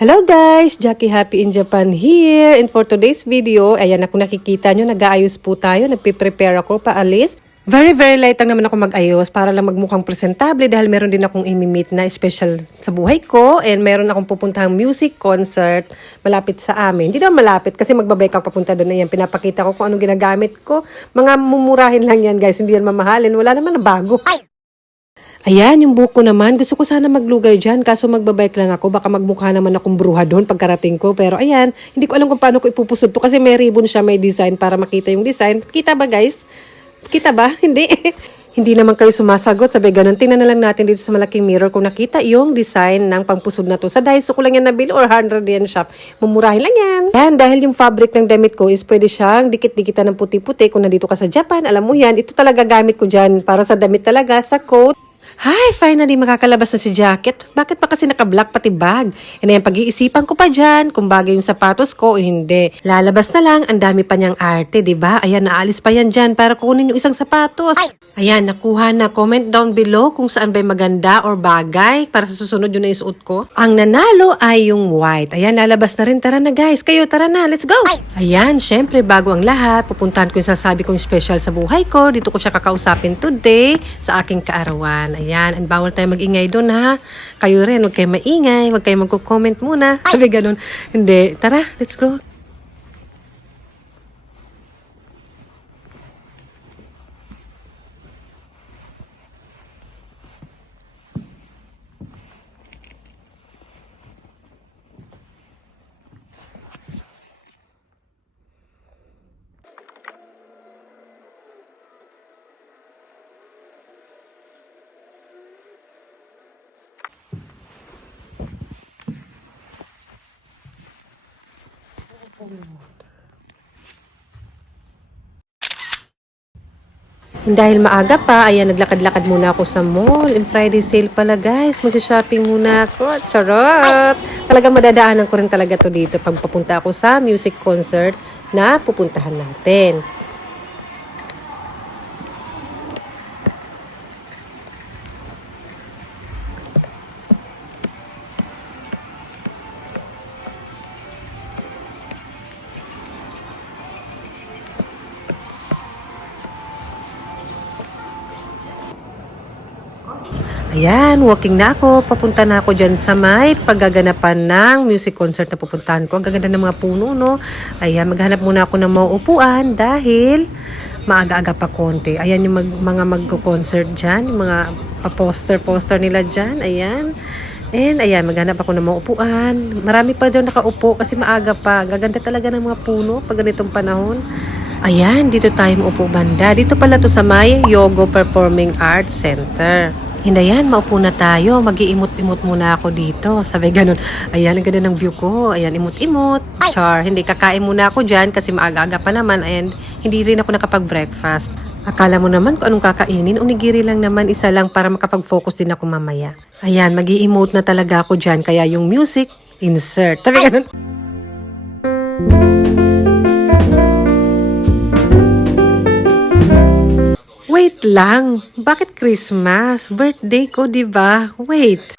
Hello guys! Jackie Happy in Japan here. And for today's video, ayan ako nakikita nyo, nag-aayos po tayo. Nagpe-prepare ako paalis. Very light lang naman ako mag-ayos para lang magmukhang presentable dahil meron din akong imi-meet na special sa buhay ko and meron akong pupuntahang music concert malapit sa amin. Hindi naman malapit kasi magbabike ako papunta doon. Ayan, pinapakita ko kung anong ginagamit ko. Mga mumurahin lang yan guys, hindi yan mamahalin. Wala naman na bago. Ayan, yung buko naman. Gusto ko sana maglugay dyan. Kaso magbabike lang ako. Baka magmukha naman akong bruha doon pagkarating ko. Pero ayan, hindi ko alam kung paano ko ipupusod to. Kasi may ribbon siya, may design para makita yung design. Kita ba guys? Kita ba? Hindi. Hindi naman kayo sumasagot. Sabi ganun. Tingnan na lang natin dito sa malaking mirror kung nakita yung design ng pangpusod na to. Sa Daiso ko lang yan nabili or 100 yen shop. Mumurahin lang yan. Yan, dahil yung fabric ng damit ko is pwede siyang dikit-dikitan ng puti-puti. Kung nandito ka sa Japan, alam mo yan. Ito talaga gamit ko dyan para sa damit talaga, sa coat. Hi, finally makakalabas na si jacket. Bakit pa kasi naka-black pati bag? And ayan, pag-iisipan ko pa dyan kung bagay yung sapatos ko o hindi. Lalabas na lang, ang dami pa niyang arte, diba? Ayan, naalis pa yan dyan para kunin yung isang sapatos. Ayan, nakuha na. Comment down below kung saan ba'y maganda or bagay para sa susunod yun na isuot ko. Ang nanalo ay yung white. Ayan, lalabas na rin. Tara na guys, kayo tara na, let's go! Ayan, syempre bago ang lahat, pupuntahan ko yung sasabi kong special sa buhay ko. Dito ko siya kakausapin today sa aking kaarawan. Ayan, and bawal tayo mag-ingay doon ha. Kayo rin, huwag kayo maingay, huwag kayo magko-comment muna. Sabi ganun. Hindi, tara, let's go. Dahil maaga pa, ayan, naglakad-lakad muna ako sa mall. And Friday sale pala guys. Mag-shopping muna ako. Charot! Talagang madadaanan ko rin talaga to dito pag papunta ako sa music concert na pupuntahan natin. Ayan, walking na ako. Papunta na ako dyan sa may paggaganapan ng music concert na pupuntahan ko. Ang gaganda ng mga puno, no? Ayan, maghanap muna ako ng mauupuan dahil maaga-aga pa konti. Ayan yung mga magko-concert dyan. Yung mga poster nila dyan. Ayan. And ayan, maghanap ako ng mauupuan. Marami pa dyan nakaupo kasi maaga pa. Gaganda talaga ng mga puno pag ganitong panahon. Ayan, dito tayo maupo banda. Dito pala to sa may Yogo Performing Arts Center. Hindi yan, maupo na tayo. Mag-iimot-imot muna ako dito. Sabi ganun. Ayan, ang ganda ng view ko. Ayan, imot-imot. Char, hindi kakain muna ako dyan kasi maaga-aga pa naman. And hindi rin ako nakapag-breakfast. Akala mo naman kung anong kakainin. Onigiri lang naman, isa lang para makapag-focus din ako mamaya. Ayan, mag-i-emote na talaga ako dyan. Kaya yung music, insert. Sabi ganun. Wait lang. Bakit Christmas? Birthday ko, di ba? Wait.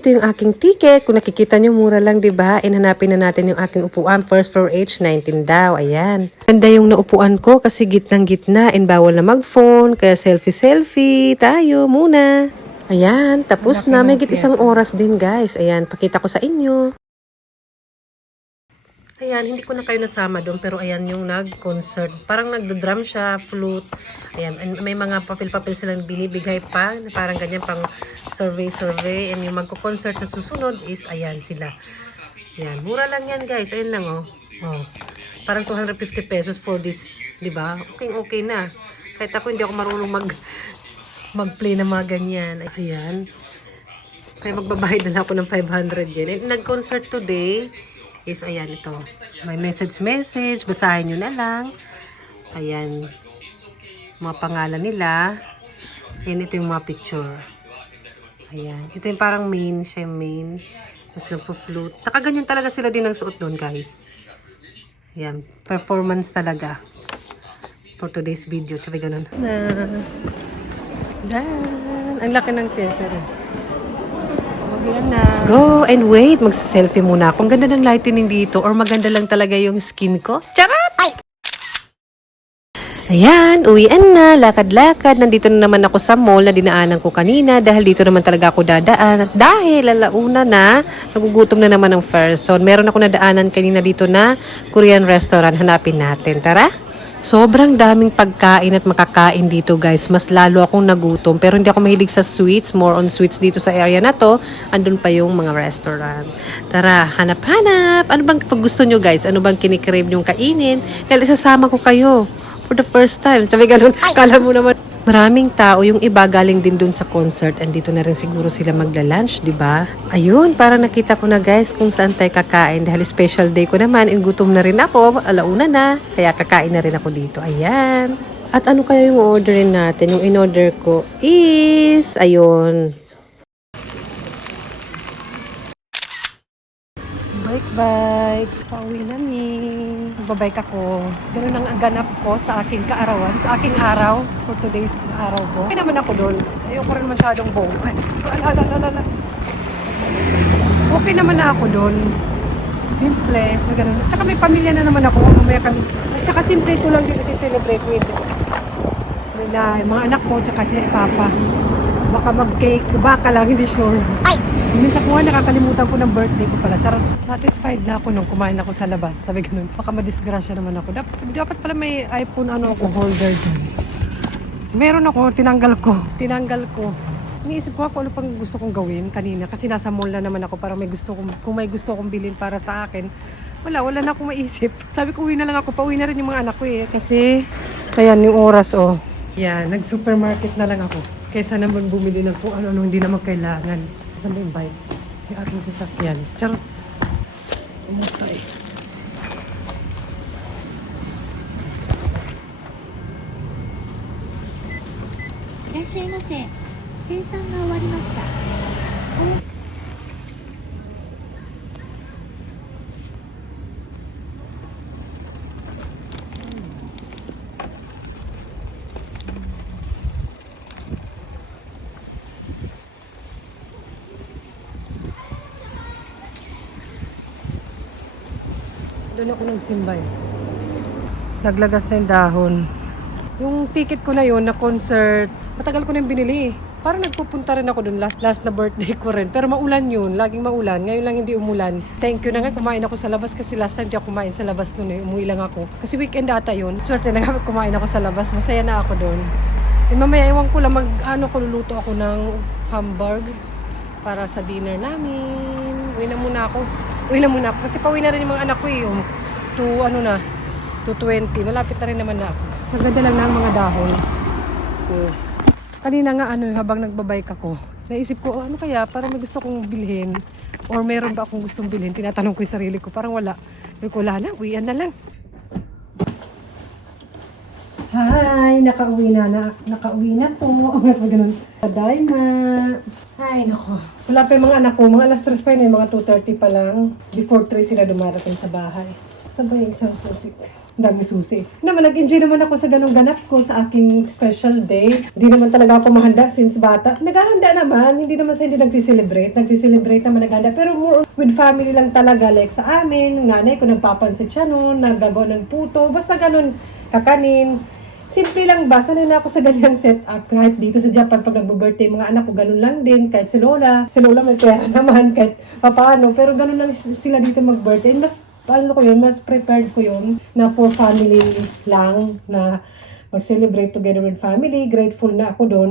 ito yung aking ticket. Kung nakikita nyo, mura lang, diba? Hanapin na natin yung aking upuan. First floor H, 19 daw. Ayan. Ganda yung naupuan ko kasi gitnang-gitna and bawal na mag-phone. Kaya selfie-selfie tayo muna. Ayan, tapos na. May isang oras din, guys. Ayan, pakita ko sa inyo. Ayan, hindi ko na kayo nasama doon, pero ayan yung nag-concert. Parang nagdo-drum siya, flute. Ayan, and may mga papel-papel silang binibigay pa, parang ganyan pang survey. And yung magko-concert sa susunod is, ayan sila. Ayan, mura lang yan guys. Ayan lang oh. Oh. Parang 250 pesos for this, di ba? Okay na. Kahit ako hindi ako marunong mag-play ng mga ganyan. Ayan. Kaya magbabayad na lang ako ng 500 yen. And nag-concert today is ayan ito. May message. Basahin nyo na lang. Ayan. Mga pangalan nila. And ito yung mga picture. Ayan. Ito yung parang main. Siya yung main. Tapos nagpo-flute. Nakaganyan talaga sila din ang suot doon guys. Ayan. Performance talaga. For today's video. Sabi ganun. Ang laki ng theater. Let's go. And wait, mag-selfie muna ako. Ang ganda ng lightning dito or maganda lang talaga yung skin ko. Charot! Ay! Ayan, uwian na, lakad-lakad. Nandito na naman ako sa mall na dinaanan ko kanina dahil dito naman talaga ako dadaan. At dahil lalauna na, nagugutom na naman ng person. Meron ako nadaanan kanina dito na Korean restaurant. Hanapin natin. Tara! Sobrang daming pagkain at makakain dito guys. Mas lalo akong nagutom. Pero hindi ako mahilig sa sweets. More on sweets dito sa area na to. Andun pa yung mga restaurant. Tara, hanap-hanap. Ano bang pag gusto nyo guys? Ano bang kinikrave nyong kainin? Dahil isasama ko kayo. For the first time. Sabi ganun, kala mo naman. Maraming tao, yung iba galing din dun sa concert and dito na rin siguro sila magla-lunch, di ba? Ayun, parang nakita ko na guys kung saan tayo kakain dahil special day ko naman and gutom na rin ako, alauna na, kaya kakain na rin ako dito. Ayan. At ano kaya yung orderin natin? Yung in-order ko is, ayun. Bike. Pauwi na Magbabike ako. Ganun ang ganap ko sa aking kaarawan, sa aking araw, for today's araw ko. Okay naman ako doon. Ayoko rin masyadong bow. Alala. Okay naman na ako doon. Simple. So, ganun. Tsaka may pamilya na naman ako. Tsaka simple ko lang din isi-celebrate with nila, mga anak ko, tsaka si Papa. Baka mag-cake. Baka lang, hindi sure. Ay! Minsan ko nga nakakalimutan ko ng birthday ko pala. Charot. Satisfied na ako nung kumain ako sa labas. Sabi ganun, baka madisgrasya naman ako. Dapat pala may iPhone ako holder dun. Meron ako, tinanggal ko. Iniisip ko ako ano pang gusto kong gawin kanina. Kasi nasa mall na naman ako para kung may gusto kong bilhin para sa akin. Wala na akong maisip. Sabi ko uwi na lang ako. Pauwi na rin yung mga anak ko eh. Kasi, ayan yung oras oh. Yan, nag-supermarket na lang ako. Kaysa naman bumili ng kung ano hindi naman kailangan. Saan ba yung bike? Yung ating sasakyan. Charot. Okay. いらっしゃいませ。計算が終わりました。Doon ako nagsimbay. Naglagas na yung dahon. Yung ticket ko na yun, na concert, matagal ko na yung binili. Parang nagpupunta rin ako doon last na birthday ko rin. Pero maulan yun, laging maulan. Ngayon lang hindi umulan. Thank you na nga, kumain ako sa labas kasi last time di ako kumain sa labas noon eh. Umuwi lang ako. Kasi weekend ata yun. Swerte na nga kumain ako sa labas. Masaya na ako doon. And mamaya iwan ko lang luluto ako ng hamburg para sa dinner namin. Uwi na muna ako. Kasi pauwi na rin yung mga anak ko eh. 2:20. Malapit na rin naman na ako. Maganda lang na ang mga dahon. Kanina nga habang nagbabike ako, naisip ko, ano kaya, parang may gusto kong bilhin. Or meron ba akong gustong bilhin? Tinatanong ko yung sarili ko, parang wala. Sabi ko, wala na, uwian na lang. Hi! Nakauwi na po. Ganun. Tadayma. Ay, nako. Wala pa yung mga anak ko. Mga alas 3 pa yun, mga 2:30 pa lang. Before 3 sila dumarating sa bahay. Saan ba yung isang susik? Ang dami susi. Naman, nag-enjoy naman ako sa ganung ganap ko sa aking special day. Hindi naman talaga ako mahanda since bata. Naghahanda naman, hindi naman sa hindi nagsiselebrate. Nagsiselebrate naman naghanda. Pero more with family lang talaga. Like sa amin, yung nanay ko nagpapansit siya noon, naggagawa ng puto, basta ganun, kakanin. Simple lang ba? Sanay na ako sa ganyang setup. Kahit dito sa Japan, pag nagbo-birthday mga anak ko, ganun lang din. Kahit si Lola. Si Lola may pera naman, kahit paano. Pero ganun lang sila dito mag-birthday. Mas, ano ko yun, mas prepared ko yun na for family lang, na mag-celebrate together with family. Grateful na ako doon.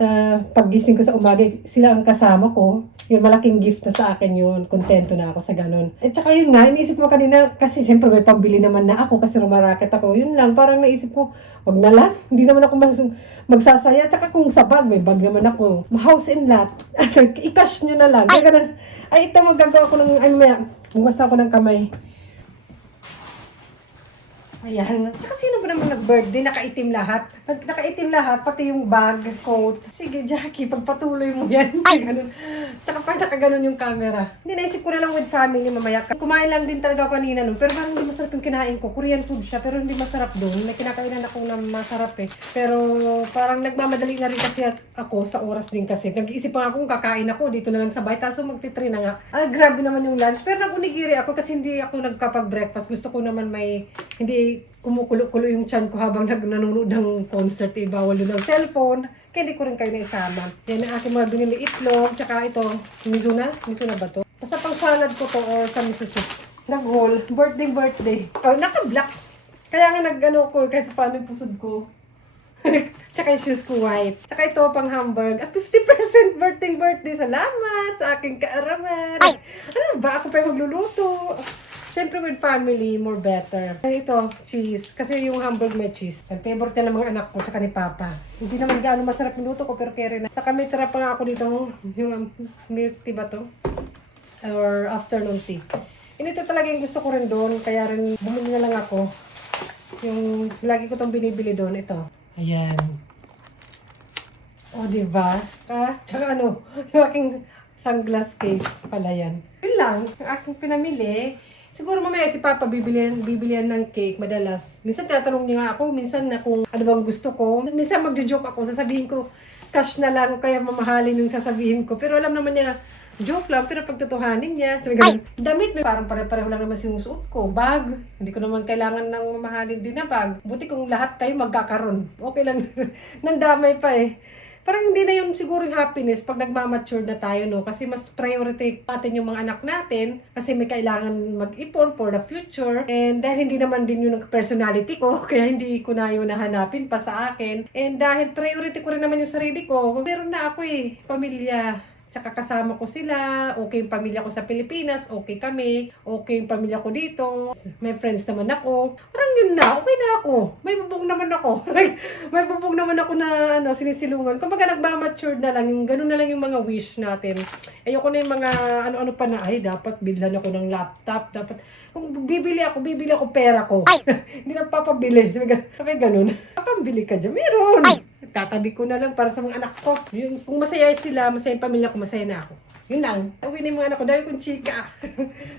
Na paggising ko sa umaga, sila ang kasama ko. Yung malaking gift na sa akin yun. Kontento na ako sa ganun. At saka yun nga, iniisip ko kanina, kasi siyempre may pambili naman na ako kasi rumaraket ako. Yun lang, parang naisip ko, wag na lang. Hindi naman ako magsasaya. At saka kung sa bag, may bag naman ako. House and lot. I-cash nyo na lang. Kaya ganun. Ay, ito magagawa ko ng, ay maya, bukas na ako ng kamay. Ayan. Tsaka sino ba naman nag-birthday? Nakaitim lahat. Nakaitim lahat, pati yung bag, coat. Sige, Jackie, pagpatuloy mo yan. Ganun. Tsaka pa nakaganon yung camera. Hindi, naisip ko na lang with family mamaya. Kumain lang din talaga ako kanina nun. Pero parang hindi masarap yung kinain ko. Korean food siya, pero hindi masarap doon. May kinakainan ako na masarap eh. Pero parang nagmamadali na rin kasi ako sa oras din kasi. Nag-iisip pa nga akong kakain ako dito na lang sa bahay. Kaso magti-3 na nga. Ah, grabe naman yung lunch. Pero nag-unigiri ako kasi hindi ako nagkapag-breakfast. Gusto ko naman may, hindi kumukulo-kulo yung chan ko habang nanonood ng concert. Bawal yun ng cellphone. Kaya hindi ko rin kayo naisama. Yan ang aking mga binili itlog. Tsaka ito, Mizuna. Mizuna ba to? Basta pang salad ko to or sa miso soup. Nag-haul. Birthday. Oh, naka-black. Kaya nga nag-ano ko kahit paano yung pusod ko. Tsaka yung shoes ko white. Tsaka ito pang hamburg. 50% birthday. Salamat sa aking kaaraman. Ano ba? Ako pa yung magluluto. Siyempre with family, more better. Ito, cheese. Kasi yung hamburg may cheese. Ang favorite na ng mga anak ko, tsaka ni Papa. Hindi naman gaano masarap yung luto ko, pero kere na. Saka may tira pa nga ako dito, yung milk tea ba to? Or afternoon tea. Ito talaga yung gusto ko rin doon, kaya rin bumili na lang ako. Yung lagi ko itong binibili doon, ito. Ayan. O, diba? Tsaka ano, yung aking sunglass case pala yan. Yun lang, yung aking pinamili. Siguro mamaya si Papa bibilian ng cake madalas. Minsan tatanong niya nga ako, minsan na kung ano bang gusto ko. Minsan magjo-joke ako, sasabihin ko, cash na lang, kaya mamahalin yung sasabihin ko. Pero alam naman niya, joke lang, pero pagtutuhanin niya, sabi ganun, damit, parang pare-pareho lang naman sinusuot ko. Bag, hindi ko naman kailangan ng mamahalin din na bag. Buti kung lahat tayo magkakaroon. Okay lang, nandamay pa eh. Parang hindi na yung siguro yung happiness pag nagmamature na tayo, no? Kasi mas priority natin yung mga anak natin kasi may kailangan mag-ipon for the future. And dahil hindi naman din yun ang personality ko, kaya hindi ko na yun nahanapin pa sa akin. And dahil priority ko rin naman yung sarili ko, meron na ako eh, pamilya. Tsaka kasama ko sila, okay yung pamilya ko sa Pilipinas, okay kami, okay yung pamilya ko dito, may friends naman ako. Parang yun na, okay na ako. May bubong naman ako. May bubong naman ako na sinisilungan. Kumbaga nagmamature na lang, yung ganun na lang yung mga wish natin. Ayoko na yung mga ano-ano pa na, ay dapat bilhan ako ng laptop, dapat, kung bibili ako pera ko. Hindi na papabili. Sabi ganun. Papabili ka dyan, meron. Tatabi ko na lang para sa mga anak ko. Yung, kung masaya sila, masaya yung pamilya ko, masaya na ako. Yun lang. Uwi na yung mga anak ko. Dahil kong chika.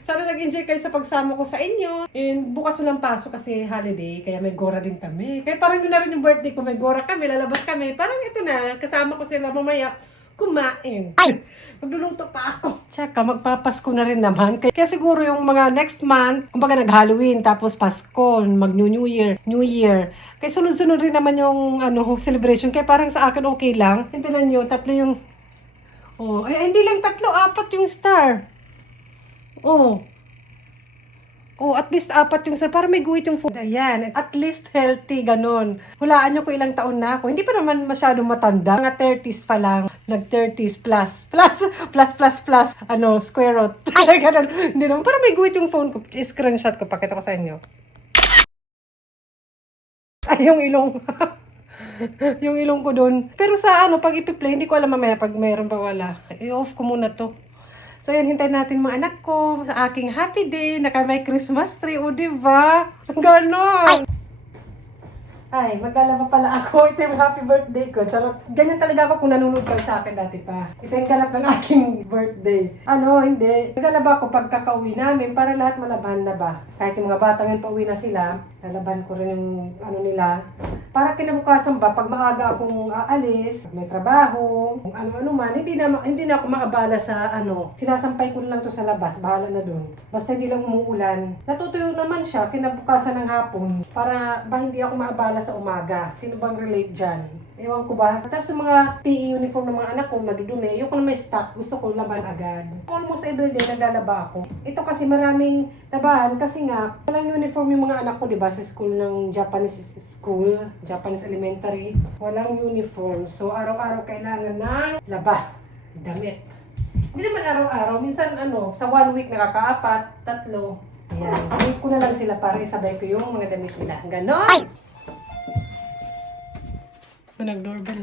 Sana nag-enjoy kayo sa pagsama ko sa inyo. And bukas walang pasok kasi holiday. Kaya may gora din kami. Kaya parang yun na rin yung birthday ko. May gora kami. Lalabas kami. Parang ito na. Kasama ko sila mamaya. Kumain. Magluluto pa ako. Tsaka magpapasko na rin naman. Kaya siguro yung mga next month, kumbaga nag-Halloween, tapos Pasko, mag-New Year, New Year. Kaya sunod-sunod rin naman yung celebration. Kaya parang sa akin okay lang. Hindi na nyo, tatlo yung... Oh, ay, hindi lang tatlo, 4 yung star. Oh. Oh, at least 4 yung star. Para may guhit yung food. Ayan, at least healthy, ganun. Hulaan nyo ko ilang taon na ako. Hindi pa naman masyadong matanda. Mga 30s pa lang. Nag-30s plus. Square root. Ganun. Hindi naman. Para may guhit yung phone ko. Screenshot ko. Pakita ko sa inyo. Ay, yung ilong. Yung ilong ko dun. Pero sa pag ipi-play, hindi ko alam mamaya pag mayroon ba wala. I-off ko muna to. So, yun, hintayin natin mga anak ko sa aking happy day. May Christmas tree, o diba? Ganon! Ay, maglalaba pala ako. Ito yung happy birthday ko. Charot. Ganyan talaga ako kung nanonood kayo sa akin dati pa. Ito yung ganap ng aking birthday. Hindi. Naglalaba ako pagkakauwi namin para lahat malaban na ba. Kahit yung mga bata ngayon pauwi na sila, Lalaban ko rin yung ano nila. Para kinabukasan ba, pag maaga akong aalis, may trabaho, kung ano-ano man, hindi na ako maabala sa ano. Sinasampay ko na lang to sa labas, bahala na dun. Basta hindi lang umuulan. Natutuyo naman siya kinabukasan ng hapon para ba hindi ako maabala sa umaga. Sino bang relate dyan? Ewan ko ba? At sa mga PE uniform ng mga anak ko, madudumi. Yung ko na may stock, gusto ko laban agad. Almost everyday naglalaba ako. Ito kasi maraming labahan kasi nga, walang uniform yung mga anak ko, di ba? Sa school ng Japanese school, Japanese elementary, walang uniform. So, araw-araw kailangan ng laba, damit. Hindi naman araw-araw. Minsan, sa 1 week nakaka-4, 3. Ayan. Wait ko na lang sila para isabay ko yung mga damit nila. Ganon! Nag-doorbell.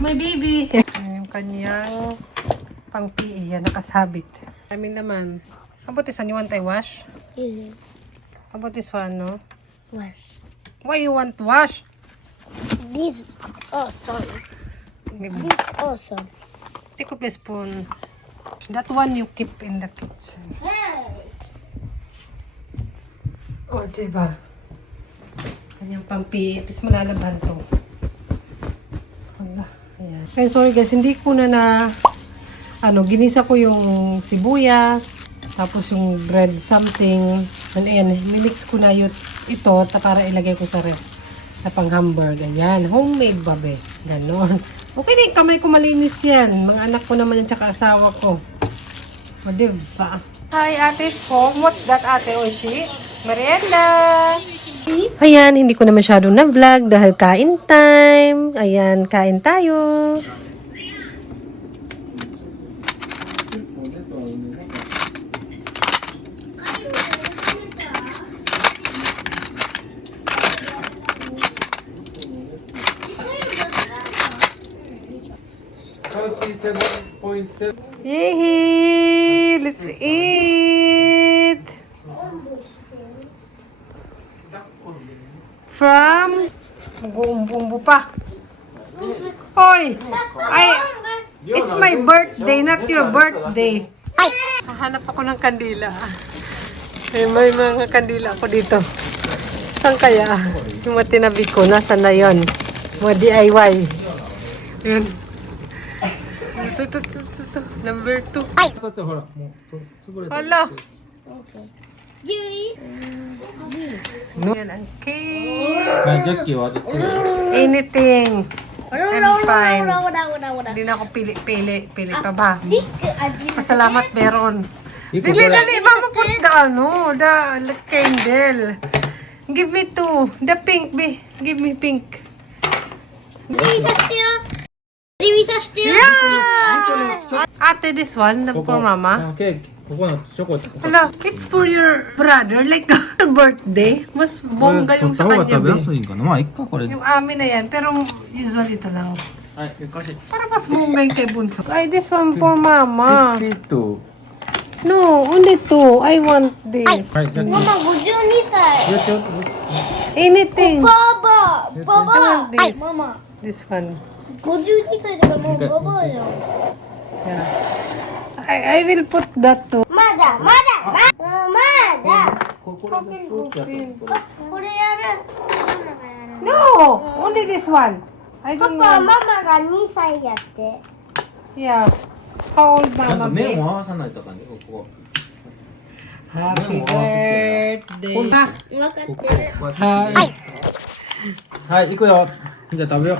My baby! Ayan yung kanyang pang-PE. Yan, nakasabit. Amin naman. How about this one? You want I wash? Yeah. How about this one, no? Was. Why you want to wash? This awesome. Give me. This awesome. Take up the spoon. That one you keep in the kitchen. Oh, diba? Kanyang pang-PE. At least malalaban to. Wala. Ayan. Okay, sorry guys. Hindi ko na ginisa ko yung sibuyas. Tapos yung bread something. And ayan, mimix ko na ito para ilagay ko sa ref. Sa pang-hamburger. Ayan. Homemade babe. Ganon. Okay na yung kamay ko malinis yan. Mga anak ko naman yan tsaka asawa ko. O, diba? Hi, Ate Spong. What's that, Ate Oishi? Merienda! Ayan, hindi ko na masyadong na-vlog dahil kain time. Ayan, kain tayo. Yay! Let's eat! From Umbu pa. Hoy! It's my birthday, not your birthday. Ay! Hahanap ako ng kandila. May mga kandila ako dito. Saan kaya? Yung mga tinabi ko, nasan na yun? Mga DIY. Yun. Ito. Number 2. Ay! Hala! Yan ang cake. Anything. I'm fine. Hindi na ako pili. Pili pa ba? Pasalamat meron. Dali, mama put the candle. Give me 2. The pink, give me pink. Yeah! Ate, this one, for mama. Hala, it's for your brother, like birthday. Mas bongga yung sa kanya, be. Yung amin na yan, pero usually ito lang. Para mas bongga yung kay Bunso. Ay, this one for mama. No, only 2. I want this. Mama, 52歳. Anything. Baba! I Baba! want this. Mama, This one. 52歳だからもうババアじゃん。 Yeah. I will put that too. まだまだこれやる。ママがやる。 No! Only this one. I パ don't パ、 want. ママが2歳やって。 Yeah. How old mama, 麺 babe? を合わさないとあかんね、ここ。 Happy birthday. Ah, 分かってる。 hi. はい、行くよ。じゃあ食べよう。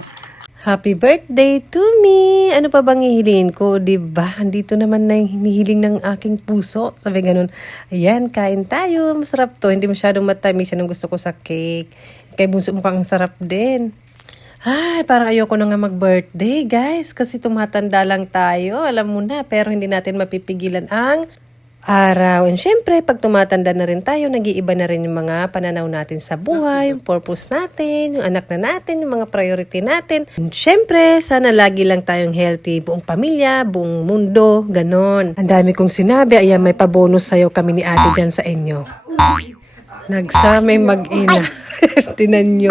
Happy birthday to me! Ano pa bang hihiliin ko, diba? Andito naman na yung hinihiling ng aking puso. Sabi ganun, ayan, kain tayo. Masarap to. Hindi masyadong matamis. Yan ang gusto ko sa cake. Kay Bunso mukhang sarap din. Ay, parang ayoko na nga mag-birthday, guys. Kasi tumatanda lang tayo. Alam mo na, pero hindi natin mapipigilan ang araw. And syempre, pag tumatanda na rin tayo, nag-iiba na rin yung mga pananaw natin sa buhay, yung purpose natin, yung anak na natin, yung mga priority natin. And syempre, sana lagi lang tayong healthy, buong pamilya, buong mundo, ganon. Ang dami kong sinabi, ayan, may pabonus sa'yo kami ni ate dyan sa inyo. Nagsamay mag-ina. Tinan nyo.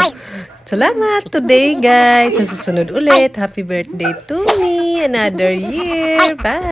Salamat today, guys. Sa susunod ulit, happy birthday to me. Another year. Bye.